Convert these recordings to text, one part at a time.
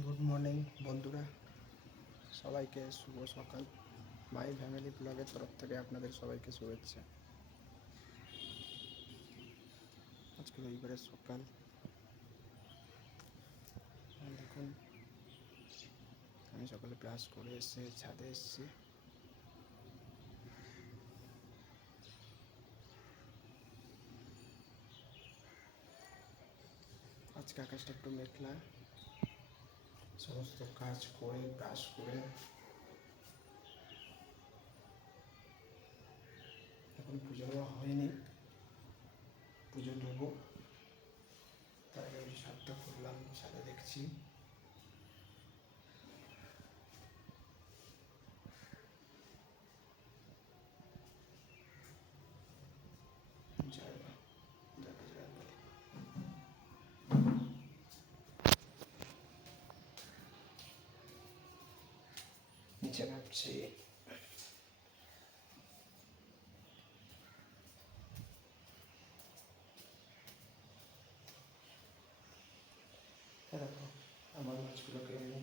Good morning বন্ধুরা, সবাইকে শুভ সকাল। মাই ফ্যামিলি ব্লগের তরফ থেকে আপনাদের সবাইকে শুভেচ্ছা। আজকে রবিবারের সকাল। দেখুন, আমি সকালে ব্রাশ করে এসে ছাদে এসেছি। আজকে আকাশটা একটু মেঘলা। সমস্ত কাজ করে ব্রাশ করে এখন পুজো দেওয়া হয়নি, পুজো দেবো। তাই আমি ছাদটা করলাম, ছাদে দেখছি জয় মা, জয় বজরং বলী। নিচে নামছি। দেখো, আমার মাছগুলোকে আমি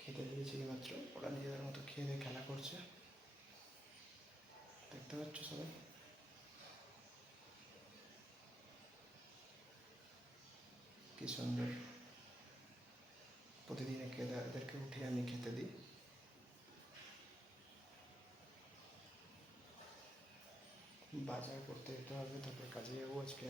খেতে দিয়েছি মাত্র। ওরা নিজেদের মতো খেয়ে দিয়ে খেলা করছে, দেখতে পাচ্ছ সবাই। কি সুন্দর, প্রতিদিন এদেরকে উঠিয়ে আমি খেতে দিই। বাজার করতে যেতে হবে, তারপর কাজে যাবো আজকে।